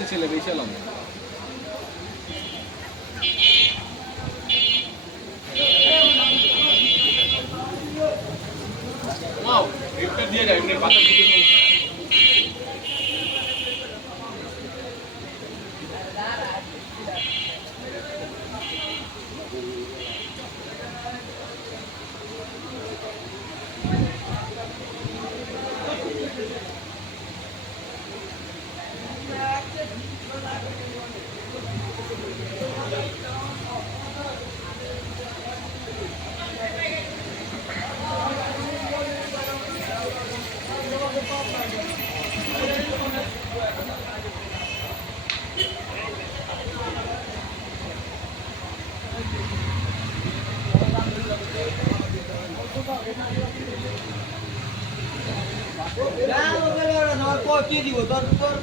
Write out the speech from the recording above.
আস্তে ছেলে বেশি লম্বা দিয়ে যায় এমনি কি দিব তোর তোর